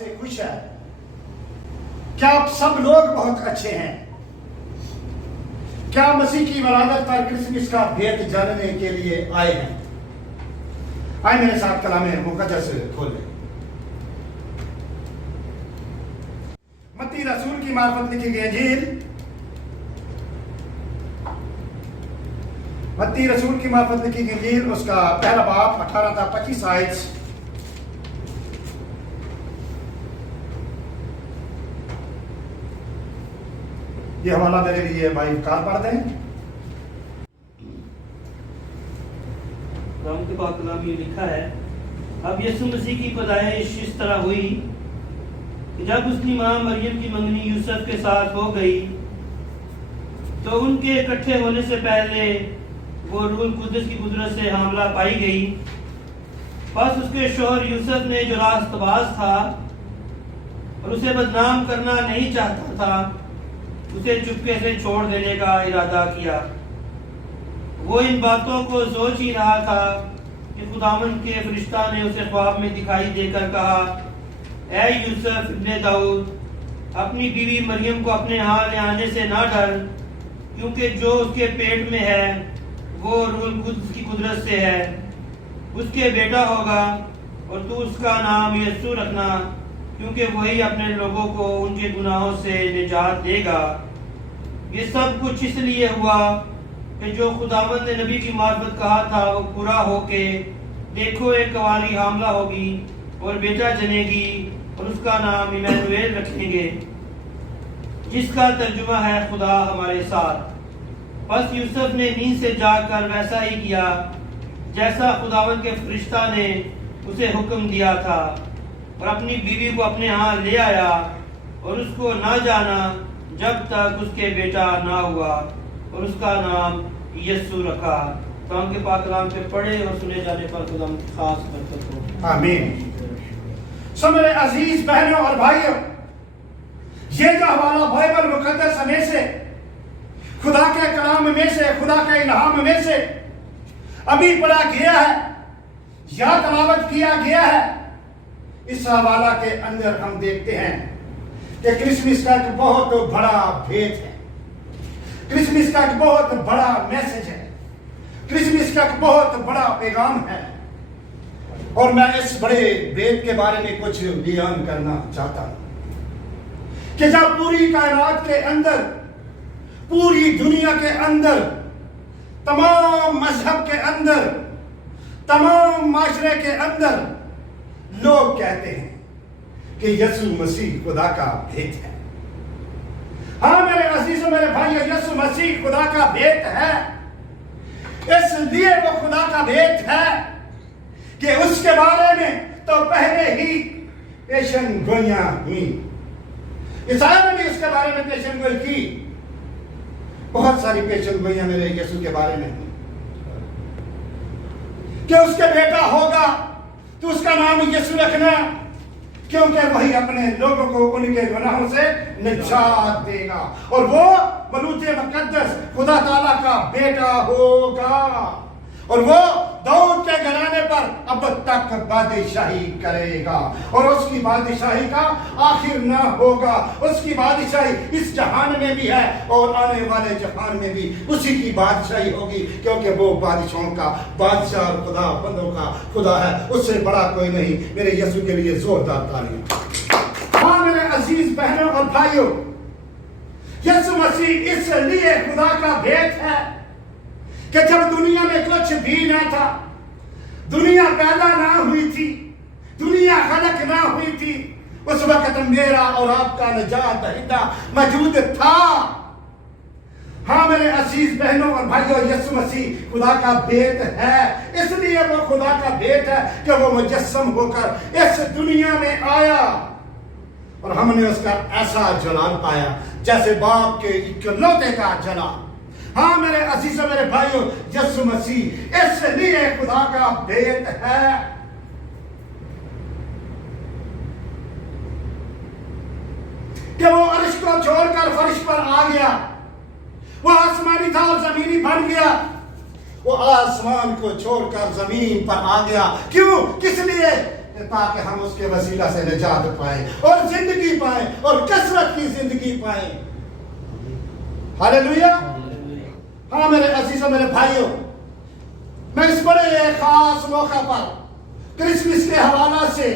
سے خوش ہے؟ کیا آپ سب لوگ بہت اچھے ہیں؟ کیا مسیح کی ولادت پر کرسمس کا بھید جاننے کے لیے آئے ہیں؟ آئے میرے ساتھ کلام مقدس کھولیں۔ متی رسول کی معرفت لکھی گئی انجیل، متی رسول کی معرفت لکھی گئی انجیل، اس کا پہلا باب 18 تا 25 آیت۔ یہ حوالہ میرے لیے بھائی کار پڑھ دیں۔ رام کے پاک کلام یہ لکھا ہے، اب یسوع مسیح کی پیدائش اس طرح ہوئی کہ جب اس کی ماں مریم کی منگنی یوسف کے ساتھ ہو گئی تو ان کے اکٹھے ہونے سے پہلے وہ روح القدس کی قدرت سے حاملہ پائی گئی۔ بس اس کے شوہر یوسف نے جو راست باز تھا اور اسے بدنام کرنا نہیں چاہتا تھا، اسے چپکے سے چھوڑ دینے کا ارادہ کیا۔ وہ ان باتوں کو سوچ ہی رہا تھا کہ خداوند کے فرشتہ نے اسے خواب میں دکھائی دے کر کہا، اے یوسف ابن داؤد، اپنی بیوی مریم کو اپنے ہاں لے آنے سے نہ ڈر، کیونکہ جو اس کے پیٹ میں ہے وہ روح القدس کی قدرت سے ہے۔ اس کے بیٹا ہوگا اور تو اس کا نام یسوع رکھنا، کیونکہ وہی اپنے لوگوں کو ان کے گناہوں سے نجات دے گا۔ یہ سب کچھ اس لیے ہوا کہ جو خداوند نے نبی کی معرفت کہا تھا وہ پورا ہو کے، دیکھو ایک کنواری حاملہ ہوگی اور بیٹا جنے گی اور اس کا نام ایمانویل رکھیں گے، جس کا ترجمہ ہے خدا ہمارے ساتھ۔ بس یوسف نے نیند سے جاگ کر ویسا ہی کیا جیسا خداوند کے فرشتہ نے اسے حکم دیا تھا، اور اپنی بیوی کو اپنے ہاں لے آیا اور اس کو نہ جانا جب تک اس کے بیٹا نہ ہوا، اور اس کا نام یسوع رکھا۔ کلام کے پاک کلام سے پڑھے اور سنے جانے پر خدا کی خاص برکت ہو، آمین۔ سو میرے عزیز بہنوں اور بھائیوں، یہ جو حوالہ بائبل مقدس میں سے، خدا کے کلام میں سے، خدا کے الہام میں سے ابھی پڑھا گیا ہے یا تلاوت کیا گیا ہے، اس حوالہ کے اندر ہم دیکھتے ہیں کہ کرسمس کا ایک بہت بڑا بھید ہے، کرسمس کا ایک بہت بڑا میسج ہے، کرسمس کا ایک بہت بڑا پیغام ہے، اور میں اس بڑے بھید کے بارے میں کچھ بیان کرنا چاہتا ہوں کہ جب پوری کائنات کے اندر، پوری دنیا کے اندر، تمام مذہب کے اندر، تمام معاشرے کے اندر لوگ کہتے ہیں کہ یسوع مسیح خدا کا بھید ہے۔ ہاں میرے عزیزوں، میرے بھائیوں، یسوع مسیح خدا کا بھید ہے۔ اس لیے وہ خدا کا بھید ہے کہ اس کے بارے میں تو پہلے ہی پیشن گوئیاں ہوئی، عیسائیوں نے بھی اس کے بارے میں پیشن گوئی کی۔ بہت ساری پیشن گوئیاں میرے یسوع کے بارے میں کہ اس کے بیٹا ہوگا تو اس کا نام یسوع رکھنا، کیونکہ وہی اپنے لوگوں کو ان کے گناہوں سے نجات دے گا، اور وہ ملوک مقدس خدا تعالیٰ کا بیٹا ہوگا، اور وہ داؤد کے گھرانے پر اب تک بادشاہی کرے گا، اور اس کی بادشاہی کا آخر نہ ہوگا۔ اس کی بادشاہی اس جہان میں بھی ہے اور آنے والے جہان میں بھی اسی کی بادشاہی ہوگی، کیونکہ وہ بادشاہوں کا بادشاہ اور خدا بندوں کا خدا ہے، اس سے بڑا کوئی نہیں۔ میرے یسوع کے لیے زوردار تعلیم۔ ہاں میرے عزیز بہنوں اور بھائیوں، یسوع مسیح اس لیے خدا کا بھید ہے کہ جب دنیا میں کچھ بھی نہ تھا، دنیا پیدا نہ ہوئی تھی، دنیا خلق نہ ہوئی تھی، اس وقت میرا اور آپ کا نجات دہندہ موجود تھا۔ ہاں میرے عزیز بہنوں اور بھائیوں، یسوع مسیح خدا کا بھید ہے۔ اس لیے وہ خدا کا بھید ہے کہ وہ مجسم ہو کر اس دنیا میں آیا، اور ہم نے اس کا ایسا جلال پایا جیسے باپ کے اکلوتے کا جلال۔ ہاں میرے عزیزوں، میرے بھائیوں، یسوع مسیح اس لیے خدا کا بھید ہے کہ وہ عرش کو چھوڑ کر فرش پر آ گیا۔ وہ آسمانی تھا اور زمینی بن گیا۔ وہ آسمان کو چھوڑ کر زمین پر آ گیا۔ کیوں؟ کس لیے؟ کہ تاکہ ہم اس کے وسیلہ سے نجات پائیں اور زندگی پائیں اور کثرت کی زندگی پائیں. ہاللیلویا. ہاں میرے عزیزوں، میرے بھائیوں، میں اس بڑے خاص موقع پر کرسمس کے حوالہ سے،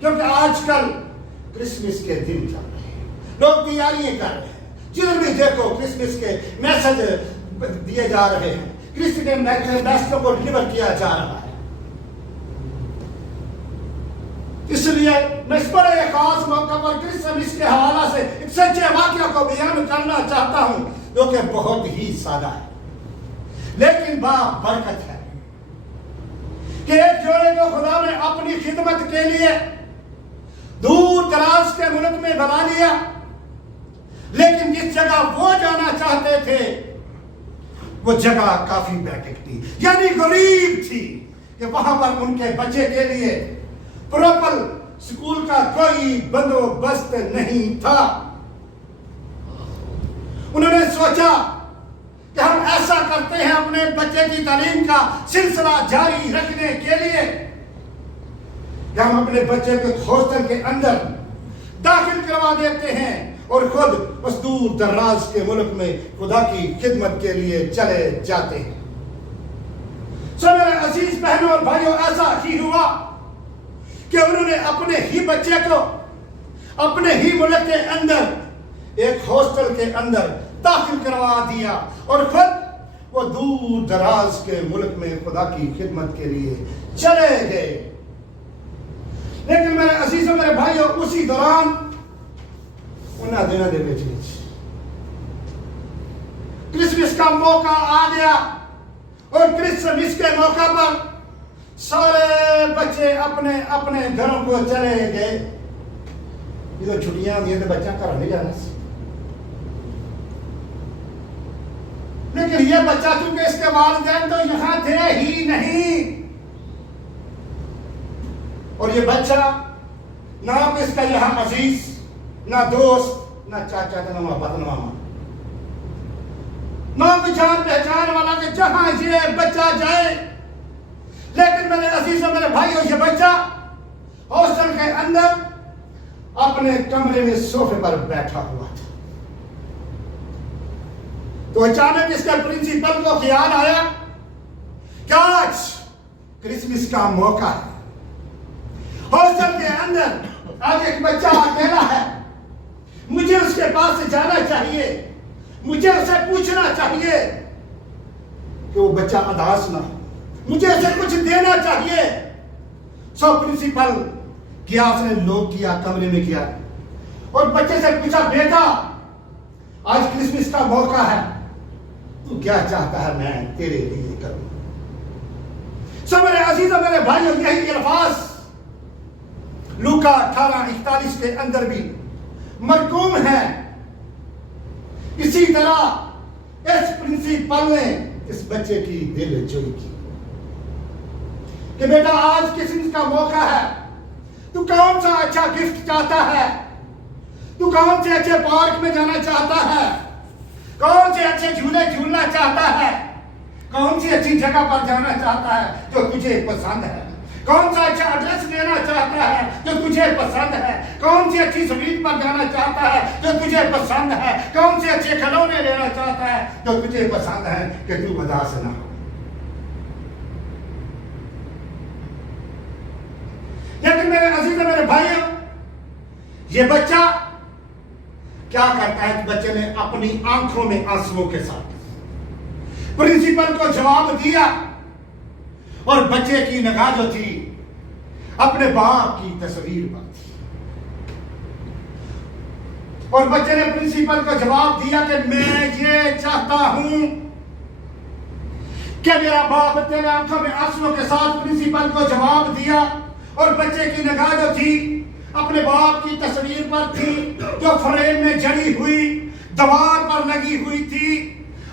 کیونکہ آج کل کرسمس کے دن چل رہے ہیں، لوگ تیاریاں کر رہے ہیں، جدھر بھی دیکھو کرسمس کے میسج دیے جا رہے ہیں، کرسمس کے میسجوں کو ڈلیور کیا جا رہا ہے. اس لیے میں اس بڑے خاص موقع پر کرسمس کے حوالہ سے ایک سچے واقعہ کو بیان کرنا چاہتا ہوں، جو کہ بہت ہی سادہ ہے لیکن برکت ہے. کہ ایک جوڑے کو خدا نے اپنی خدمت کے لیے دور دراز کے ملک میں بنا لیا، لیکن جس جگہ وہ جانا چاہتے تھے وہ جگہ کافی بیٹھک تھی، یعنی غریب تھی، کہ وہاں پر ان کے بچے کے لیے پراپر سکول کا کوئی بندوبست نہیں تھا. انہوں نے سوچا کہ ہم ایسا کرتے ہیں اپنے بچے کی تعلیم کا سلسلہ جاری رکھنے کے لیے کہ ہم اپنے بچے کو ہاسٹل کے اندر داخل کروا دیتے ہیں اور خود اس دور دراز کے ملک میں خدا کی خدمت کے لیے چلے جاتے ہیں. سو میرے عزیز بہنوں اور بھائیوں، ایسا ہی ہوا کہ انہوں نے اپنے ہی بچے کو اپنے ہی ملک کے اندر ایک ہاسٹل کے اندر داخل کروا دیا اور خود وہ دور دراز کے ملک میں خدا کی خدمت کے لیے چلے گئے. لیکن میرے عزیزوں، میرے بھائیوں، اسی دوران انہاں دنوں دے وچ کرسمس کا موقع آ گیا اور کرسمس کے موقع پر سارے بچے اپنے اپنے گھروں کو چلے گئے. یہ تو چھٹیاں ہوئی تو بچہ گھر نہیں جانا سی، لیکن یہ بچہ چونکہ اس کے والدین تو یہاں تھے ہی نہیں، اور یہ بچہ نہ اس کا یہاں عزیز، نہ دوست، نہ چاچا، نہ ماما، نہ ماما، نہ کوئی جان پہچان والا کہ جہاں یہ بچہ جائے. لیکن میرے عزیزوں، میرے بھائیوں، یہ بچہ ہاسٹل کے اندر اپنے کمرے میں صوفے پر بیٹھا ہوا تھا. تو اچانک اس کے پرنسپل کو خیال آیا کہ آج کرسمس کا موقع ہے، ہاسٹل کے اندر آج ایک بچہ اکیلا ہے، مجھے اس کے پاس جانا چاہیے، مجھے اسے پوچھنا چاہیے کہ وہ بچہ اداس نہ ہو، مجھے اسے کچھ دینا چاہیے. سو پرنسپل کیا اس نے لوگ کیا، کمرے میں کیا اور بچے سے پوچھا، بیٹا آج کرسمس کا موقع ہے، تو کیا چاہتا ہے میں تیرے لیے کروں؟ سو میرے عزیزوں، میرے بھائیوں، یہی الفاظ لوکا 18:41 کے اندر بھی مرقوم ہے. اسی طرح اس پرنسپل نے اس بچے کی دل جوئی کی کہ بیٹا آج کرسمس کا موقع ہے، تو کون سا اچھا گفٹ چاہتا ہے، تو کون سے اچھے پارک میں جانا چاہتا ہے، کون سے اچھے جھولے جھولنا چاہتا ہے، کون سی اچھی جگہ پر جانا چاہتا ہے جو تجھے پسند ہے، کون سا اچھا ایڈریس لینا چاہتا ہے جو تجھے پسند ہے، کون سی اچھی زمین پر جانا چاہتا ہے جو تجھے پسند ہے، کون سے اچھے کھلونے لینا چاہتا ہے جو تجھے پسند ہے کہ تو اداس نہ ہو. لیکن میرے عزیز میرے بھائیوں، یہ بچہ کیا کرتا ہے کہ بچے نے اپنی آنکھوں میں آنسوؤں کے ساتھ پرنسپل کو جواب دیا، اور بچے کی نگاہ جو تھی اپنے باپ کی تصویر پر تھی، اور بچے نے پرنسپل کو جواب دیا کہ میں یہ چاہتا ہوں کہ میرا باپ. تیرے آنکھوں میں آنسوؤں کے ساتھ پرنسپل کو جواب دیا، اور بچے کی نگاہ جو تھی اپنے باپ کی تصویر پر تھی جو فریم میں جڑی ہوئی دیوار پر لگی ہوئی تھی،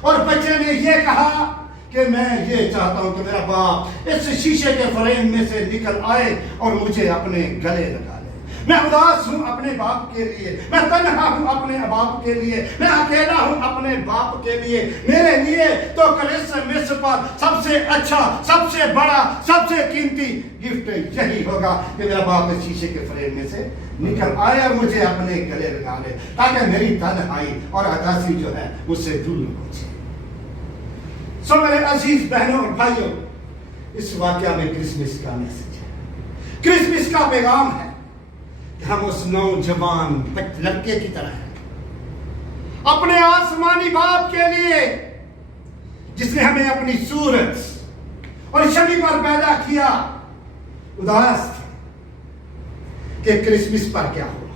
اور بچے نے یہ کہا کہ میں یہ چاہتا ہوں کہ میرا باپ اس شیشے کے فریم میں سے نکل آئے اور مجھے اپنے گلے لگا لے، میں اداس ہوں اپنے باپ کے لیے، میں تنہا ہوں اپنے باپ کے لیے، میں اکیلا ہوں اپنے باپ کے لیے۔ میرے لیے تو کرسمس پر سب سے اچھا، سب سے بڑا، سب سے قیمتی گفٹ یہی ہوگا کہ میرا باپ اس شیشے کے فریم میں سے نکل آئے اور مجھے اپنے گلے لگا لے، تاکہ میری تنہائی اور اداسی جو ہے مجھ سے دور نہ پہنچے۔ سو میرے عزیز بہنوں اور بھائیوں، اس واقعہ میں کرسمس کا میسج ہے، کرسمس کا پیغام ہے کہ ہم اس نوجوان لڑکے کی طرح ہیں، اپنے آسمانی باپ کے لیے جس نے ہمیں اپنی صورت اور شبیہ پر پیدا کیا، اداس تھے کہ کرسمس پر کیا ہوا۔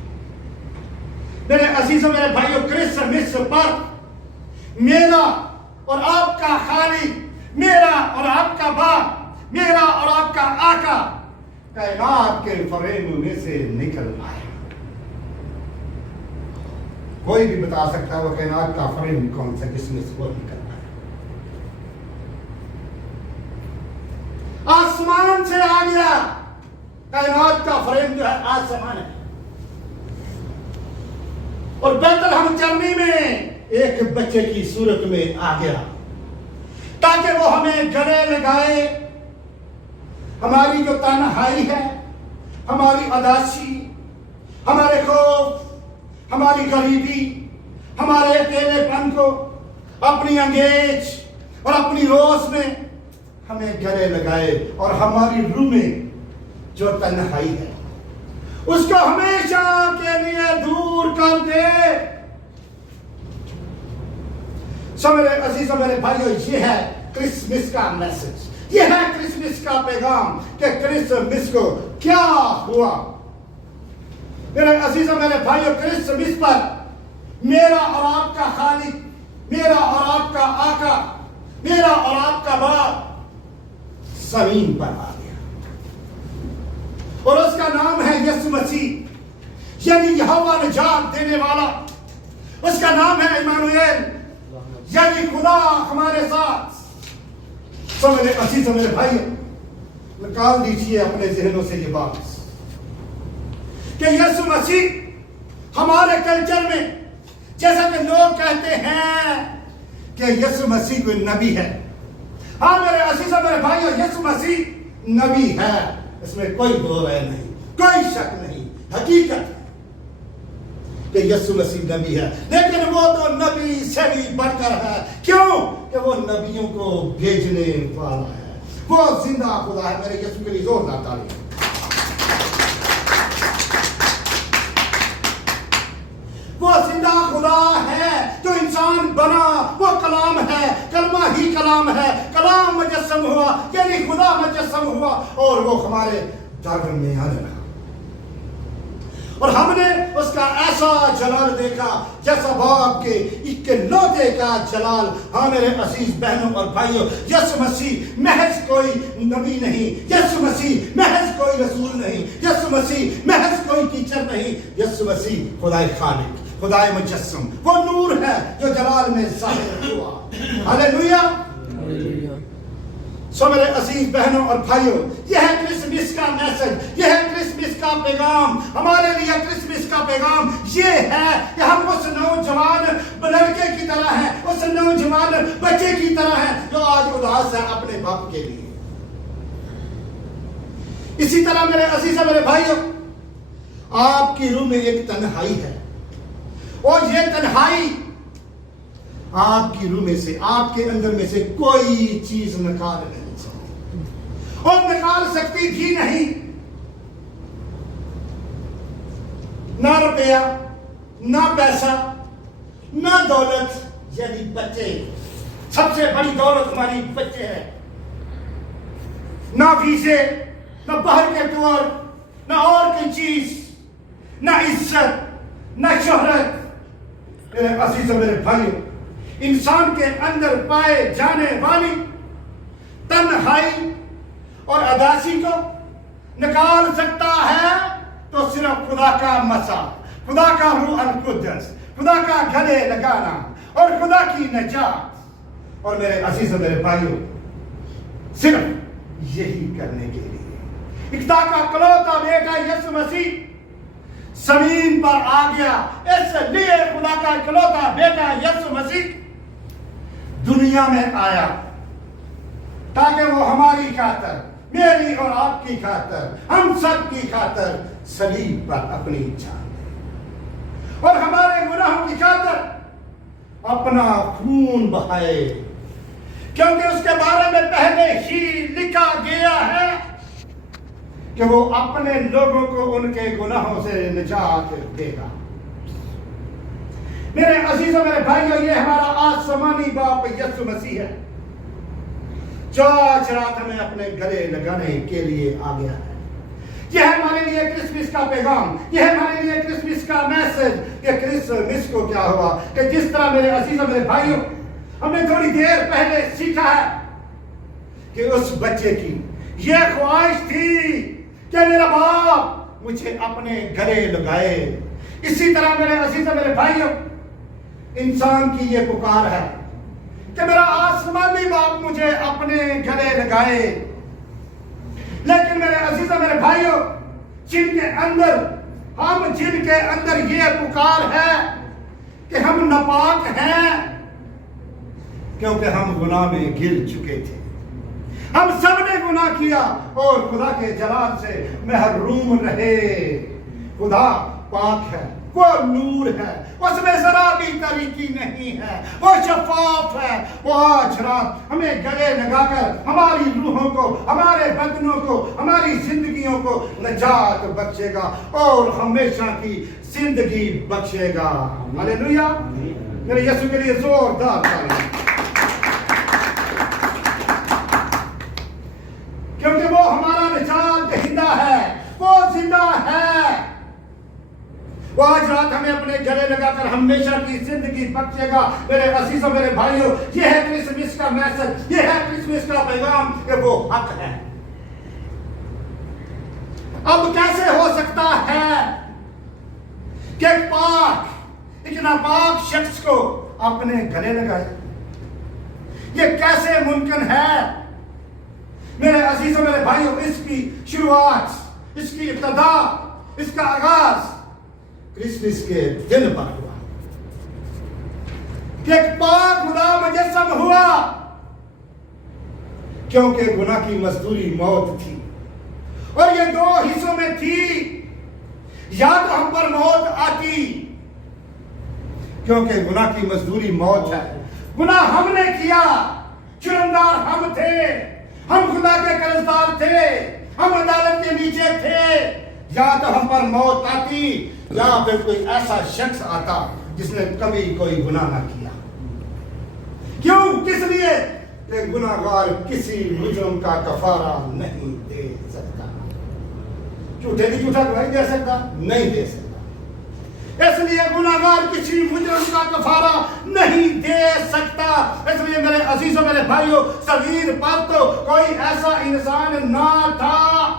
میرے عزیزوں، میرے بھائیوں، کرسمس پر میرا اور آپ کا خالق، میرا اور آپ کا باپ، میرا اور آپ کا آقا کائنات کے فریم میں سے نکل آیا۔ کوئی بھی بتا سکتا ہے وہ کائنات کا فریم کون سا، جس میں سے وہ نکل آیا؟ آسمان سے آ گیا۔ کائنات کا فریم جو ہے آسمان ہے، اور بیت لحم جرمنی میں ایک بچے کی صورت میں آ گیا تاکہ وہ ہمیں گلے لگائے، ہماری جو تنہائی ہے، ہماری اداسی، ہمارے خوف، ہماری غریبی، ہمارے اکیلے پن کو اپنی انگیز اور اپنی روز میں ہمیں گلے لگائے، اور ہماری روح میں جو تنہائی ہے اس کو ہمیشہ کے لیے دور کر دے۔ سو میرے عزیزوں، میرے بھائیوں، یہ ہے کرسمس کا میسج، یہ ہے کرسمس کا پیغام کہ کرسمس کو کیا ہوا۔ میرے عزیزوں، میرے بھائیوں، کرسمس پر میرا اور آپ کا خالق، میرا اور آپ کا آقا، میرا اور آپ کا باپ زمین پر آ گیا، اور اس کا نام ہے یسوع مسیح، یعنی یہوہ نجات دینے والا۔ اس کا نام ہے ایمانویل، یعنی خدا ہمارے ساتھ۔ سو میرے عزیزوں، میرے بھائی، نکال دیجئے اپنے ذہنوں سے یہ بات کہ یسوع مسیح ہمارے کلچر میں، جیسا کہ لوگ کہتے ہیں کہ یسوع مسیح کوئی نبی ہے۔ ہاں میرے عزیزوں، میرے بھائیوں، یسوع مسیح نبی ہے، اس میں کوئی دو رائے نہیں، کوئی شک نہیں، حقیقت ہے کہ یسوع مسیح نبی ہے، لیکن وہ تو نبی سے بھی بڑھ کر ہے۔ کیوں؟ کہ وہ نبیوں کو بھیجنے والا ہے، وہ زندہ خدا ہے۔ میرے یسوع کے لیے زوردار تعریف۔ وہ زندہ خدا ہے جو انسان بنا، وہ کلام ہے، کلمہ ہی کلام ہے، کلام مجسم ہوا، یعنی خدا مجسم ہوا، اور وہ ہمارے درمیان میں آنے لگا، اور ہم نے اس کا ایسا جلال دیکھا جیسا باپ کے اکلوتے کا جلال۔ ہاں میرے عزیز بہنوں اور بھائیوں، یسوع مسیح محض کوئی نبی نہیں، یسوع مسیح محض کوئی رسول نہیں، یسوع مسیح محض کوئی ٹیچر نہیں، یسوع مسیح خدائے خالق، خدائے مجسم، وہ نور ہے جو جلال میں ظاہر ہوا۔ ہاللیلویا۔ سو میرے عزیز بہنوں اور بھائیوں، یہ ہے کرسمس کا میسج، یہ ہے کرسمس کا پیغام۔ ہمارے لیے کرسمس کا پیغام یہ ہے کہ ہم اس نوجوان لڑکے کی طرح ہیں، اس نوجوان بچے کی طرح ہیں جو آج اداس ہے اپنے باپ کے لیے۔ اسی طرح میرے عزیز میرے بھائیوں، آپ کی روح میں ایک تنہائی ہے، اور یہ تنہائی آپ کی روح میں سے، آپ کے اندر میں سے کوئی چیز نکال نہیں سکتی، اور نکال سکتی بھی نہیں۔ نہ روپیہ، نہ پیسہ، نہ دولت، یعنی بچے۔ سب سے بڑی دولت ہماری بچے ہیں۔ نہ ویزے، نہ باہر کے ٹور، نہ اور کوئی چیز، نہ عزت، نہ شہرت۔ میرے عزیزوں میرے بھائیوں، انسان کے اندر پائے جانے والی تنہائی اور اداسی کو نکال سکتا ہے تو صرف خدا کا مسا، خدا کا روح القدس، خدا کا گلے لگانا اور خدا کی نجات۔ اور میرے عزیزوں میرے بھائیوں، صرف یہی کرنے کے لیے خدا کا اکلوتا بیٹا یسوع مسیح زمین پر آ گیا، اس لیے خدا کا اکلوتا بیٹا یسوع مسیح دنیا میں آیا تاکہ وہ ہماری خاطر، میری اور آپ کی خاطر، ہم سب کی خاطر صلیب پر اپنی جان دے اور ہمارے گناہوں کی خاطر اپنا خون بہائے، کیونکہ اس کے بارے میں پہلے ہی لکھا گیا ہے کہ وہ اپنے لوگوں کو ان کے گناہوں سے نجات دے گا۔ میرے عزیزوں، میرے بھائیوں، یہ ہمارا آسمانی باپ یسوع مسیح ہے جو آج رات ہمیں اپنے گلے لگانے کے لیے آ گیا ہے۔ یہ ہے ہمارے لیے کرسمس کا پیغام، یہ ہے ہمارے لیے کرسمس کا میسج کہ کرسمس کو کیا ہوا، کہ جس طرح میرے عزیزوں، میرے بھائیوں، ہم نے تھوڑی دیر پہلے سیکھا ہے کہ اس بچے کی یہ خواہش تھی کہ میرا باپ مجھے اپنے گلے لگائے۔ اسی طرح میرے عزیزوں، میرے بھائیوں، انسان کی یہ پکار ہے کہ میرا آسمانی باپ مجھے اپنے گلے لگائے۔ لیکن میرے عزیزوں، میرے بھائیوں، جن کے اندر یہ پکار ہے کہ ہم ناپاک ہیں کیونکہ ہم گناہ میں گر چکے تھے، ہم سب نے گناہ کیا اور خدا کے جلال سے محروم رہے۔ خدا پاک ہے، وہ نور ہے، اس میں ذرا بھی تاریکی نہیں ہے، وہ شفاف ہے۔ وہ آج رات ہمیں گلے لگا کر ہماری روحوں کو، ہمارے بدنوں کو، ہماری زندگیوں کو نجات بخشے گا اور ہمیشہ کی زندگی بخشے گا۔ ہاللیلویا! میرے یسوع کے لیے زوردار تالیاں، کیونکہ وہ ہمارا نجات دہندہ ہے، وہ زندہ ہے۔ وہ آج رات ہمیں اپنے گلے لگا کر ہمیشہ کی زندگی بخشے گا۔ میرے عزیزوں، میرے بھائیوں، یہ ہے کرسمس کا میسج، یہ ہے کرسمس کا پیغام کہ وہ حق ہے۔ اب کیسے ہو سکتا ہے کہ ایک ناپاک شخص کو اپنے گلے لگائے؟ یہ کیسے ممکن ہے؟ میرے عزیزوں، میرے بھائیوں، اس کی شروعات، اس کی ابتدا، اس کا آغاز کرسمس کے دن پر ہوا کہ ایک پاک خدا مجسم ہوا، کیونکہ گناہ کی مزدوری موت تھی اور یہ دو حصوں میں تھی۔ یا تو ہم پر موت آتی کیونکہ گناہ کی مزدوری موت ہے، گناہ ہم نے کیا، جرمدار ہم تھے، ہم خدا کے قرضدار تھے، ہم عدالت کے نیچے تھے۔ یا تو ہم پر موت آتی یا پھر کوئی ایسا شخص آتا جس نے کبھی کوئی گناہ نہ کیا۔ کیوں؟ کس لیے؟ کہ گناہگار کسی مجرم کا کفارہ نہیں دے سکتا، جھوٹے کی جھوٹا گواہی دے سکتا نہیں دے سکتا، اس لیے گناہگار کسی مجرم کا کفارہ نہیں دے سکتا۔ اس لیے میرے عزیزوں، میرے بھائیوں، صغیر پر تو کوئی ایسا انسان نہ تھا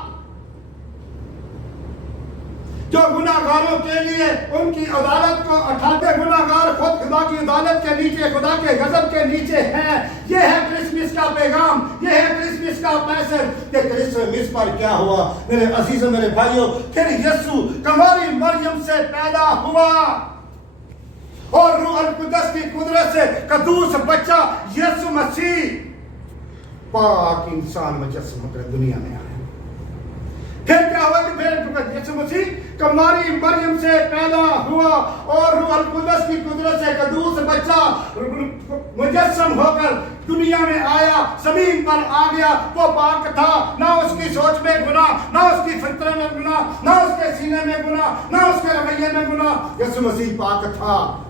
جو گناہگاروں کے لیے ان کی عدالت کو اٹھاتے۔ گناہگار خود خدا کی عدالت کے نیچے، خدا کے غضب کے نیچے ہیں۔ یہ ہے کرسمس کا پیغام، یہ ہے کرسمس کا میسج کہ کرسمس پر کیا ہوا میرے عزیزوں، میرے بھائیوں؟ پھر یسوع کنواری مریم سے پیدا ہوا اور روح القدس کی قدرت سے قدوس بچہ یسوع مسیح پاک انسان مجسم ہو کر دنیا میں آیا۔ پھر کیا ہوا کہ پھر یسوع مسیح کنواری مریم سے پیدا ہوا اور روح القدس کی قدرت سے قدوس بچہ مجسم ہو کر دنیا میں آیا، زمین پر آ گیا۔ وہ پاک تھا، نہ اس کی سوچ میں گناہ، نہ اس کی فطرت میں گناہ، نہ اس کے سینے میں گناہ، نہ اس کے رویے میں گناہ۔ یسوع مسیح پاک تھا۔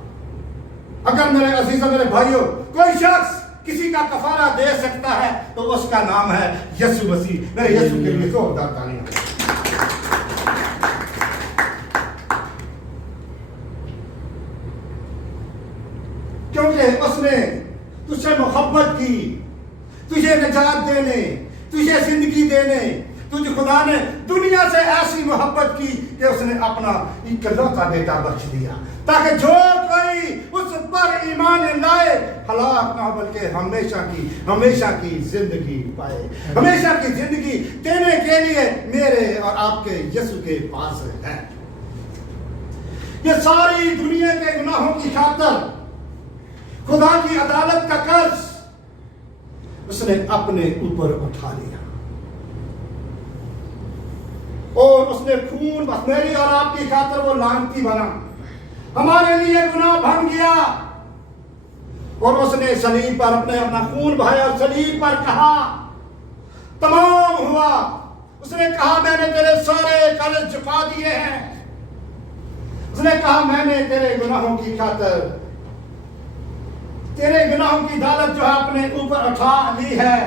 اگر میرے عزیزوں، میرے بھائیوں، کوئی شخص کسی کا کفارہ دے سکتا ہے تو اس کا نام ہے یسوع مسیح۔ میرے یسوع کے لیے زوردار تالیاں۔ کیونکہ اس نے تجھ سے محبت کی، تجھے نجات دینے، تجھے زندگی دینے، تجھے خدا نے دنیا سے ایسی محبت کی کہ اس نے اپنا اکلوتا بیٹا بخش دیا تاکہ جو کوئی اس پر ایمان لائے ہلاک نہ ہو بلکہ ہمیشہ کی زندگی پائے۔ ہمیشہ کی زندگی دینے کے لیے میرے اور آپ کے یسوع کے پاس ہے۔ یہ ساری دنیا کے گناہوں کی خاطر خدا کی عدالت کا قرض اس نے اپنے اوپر اٹھا لیا، اور اس نے خون بس میری اور آپ کی خاطر وہ لعنتی بنا، ہمارے لیے گناہ بن گیا، اور اس نے صلیب پر اپنا خون بہایا، اور صلیب پر کہا تمام ہوا۔ اس نے کہا میں نے تیرے سارے قرض چکا دیے ہیں، اس نے کہا میں نے تیرے گناہوں کی خاطر تیرے گناہوں کی عدالت جو ہے اپنے اوپر اٹھا لی ہے۔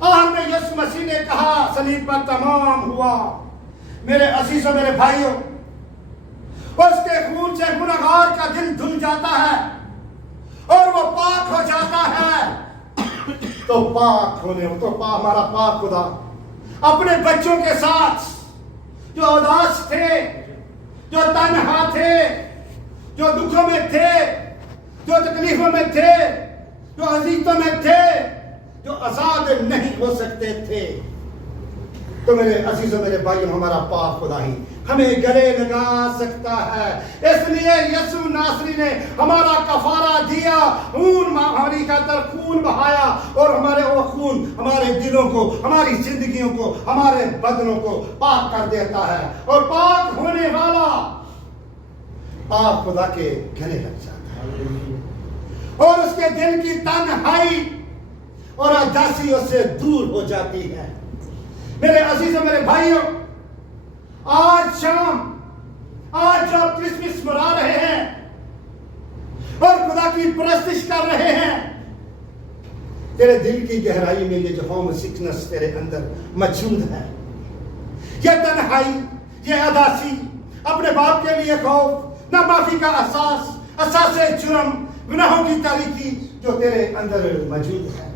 آخر میں یسوع مسیح نے کہا صلیب پر تمام ہوا۔ میرے عزیزوں، میرے بھائیوں، اس کے خون سے گنہگار کا دل دھل جاتا ہے اور وہ پاک ہو جاتا ہے۔ تو پاک ہونے تو ہمارا پاک خدا اپنے بچوں کے ساتھ جو اداس تھے، جو تنہا تھے، جو دکھوں میں تھے، جو تکلیفوں میں تھے، جو اذیتوں میں تھے، جو آزاد نہیں ہو سکتے تھے، تو میرے عزیزوں، میرے بھائیوں، ہمارا پاک خدا ہی ہمیں گلے لگا سکتا ہے۔ اس لیے یسوع ناصری نے ہمارا کفارہ دیا، ہماری خاطر خون بہایا، اور ہمارے وہ خون ہمارے دلوں کو، ہماری زندگیوں کو، ہمارے بدنوں کو پاک کر دیتا ہے، اور پاک ہونے والا پاک خدا کے گلے لگ جاتا ہے، اور اس کے دل کی تنہائی اور اداسی اس سے دور ہو جاتی ہے۔ میرے عزیزوں، میرے بھائیوں، آج شام، آج جو آپ کرسمس منا رہے ہیں اور خدا کی پرستش کر رہے ہیں، تیرے دل کی گہرائی میں یہ جو ہوم سکنس تیرے اندر موجود ہے، یہ تنہائی، یہ اداسی، اپنے باپ کے لیے خوف، نہ معافی کا احساس جرم، گناہوں کی تاریکی جو تیرے اندر موجود ہے۔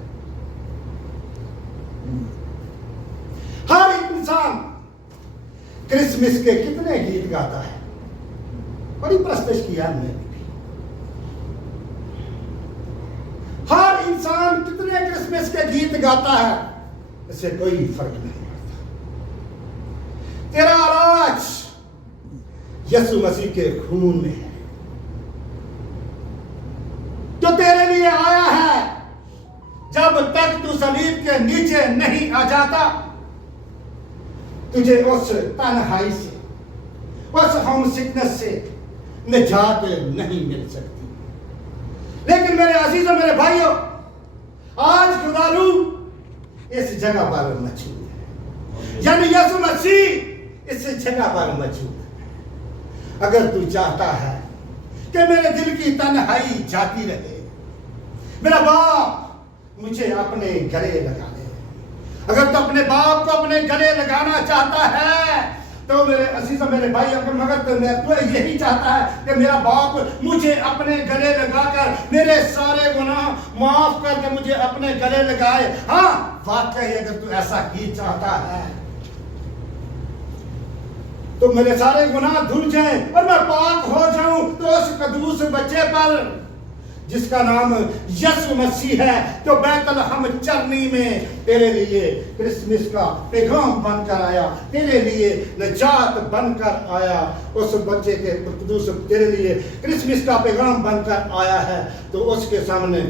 ہر انسان کرسمس کے کتنے گیت گاتا ہے، بڑی پرستش کی یاد میں بھی۔ ہر انسان کتنے کرسمس کے گیت گاتا ہے، اس سے کوئی فرق نہیں پڑتا۔ تیرا علاج یسوع مسیح کے خون میں ہے، جو تیرے لیے آیا ہے۔ جب تک تو صلیب کے نیچے نہیں آ جاتا، تجھے اس تنہائی سے، اس ہوم سکنس سے نجات نہیں مل سکتی۔ لیکن میرے عزیزوں، میرے بھائیوں، آج خدا روح اس جگہ پر موجود ہے، یعنی یسوع مسیح اس جگہ پر موجود ہے۔ اگر تو چاہتا ہے کہ میرے دل کی تنہائی جاتی رہے، میرا باپ مجھے اپنے گلے لگا لے، اگر تو اپنے باپ کو اپنے گلے لگانا چاہتا ہے، تو میرے عزیزوں، میرے بھائی، مگر تو یہی چاہتا ہے کہ میرا باپ مجھے اپنے گلے لگا کر میرے سارے گناہ معاف کر کے مجھے اپنے گلے لگائے۔ ہاں، واقعی اگر تو ایسا ہی چاہتا ہے تو میرے سارے گناہ دھل جائیں اور میں پاک ہو جاؤں، تو اس قدوس بچے پر جس کا نام یسوع مسیح ہے، جو بیت لحم چرنی میں تیرے لیے کرسمس کا پیغام بن کر آیا، تیرے لیے نجات بن کر آیا، اس بچے کے قدوس تیرے لیے کرسمس کا پیغام بن کر آیا ہے، تو اس کے سامنے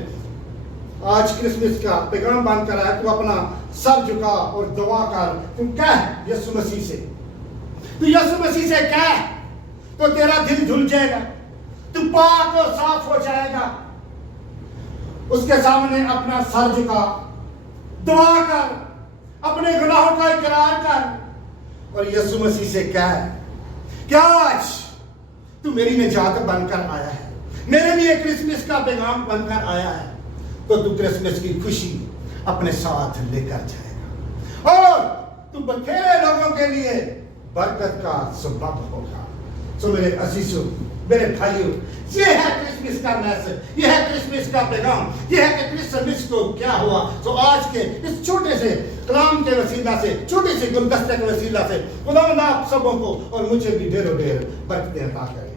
آج کرسمس کا پیغام بن کر آیا، تو اپنا سر جھکا اور دعا کر، تو کہہ یسوع مسیح سے، تو یسوع مسیح سے کہہ، تو تیرا دل دھل جائے گا، تو پاک اور صاف ہو جائے گا۔ اس کے سامنے اپنا سر جھکا، دعا کر، اپنے گناہوں کا اقرار کر، اور یسوع مسیح سے کہہ کہ آج تو میری نجات بن کر آیا ہے، میرے لیے کرسمس کا پیغام بن کر آیا ہے، تو کرسمس کی خوشی اپنے ساتھ لے کر جائے گا، اور تو بتھیرے لوگوں کے لیے برکت کا سبب ہوگا۔ سو میرے عزیزوں، میرے بھائیوں، یہ ہے کرسمس کا میسج، یہ ہے کرسمس کا پیغام، یہ ہے کہ کرسمس کو کیا ہوا۔ تو آج کے اس چھوٹے سے کلام کے وسیلہ سے، چھوٹے سے گلدستے کے وسیلہ سے خداوند آپ سبوں کو اور مجھے بھی ڈھیر و ڈھیر برکتیں عطا کرے۔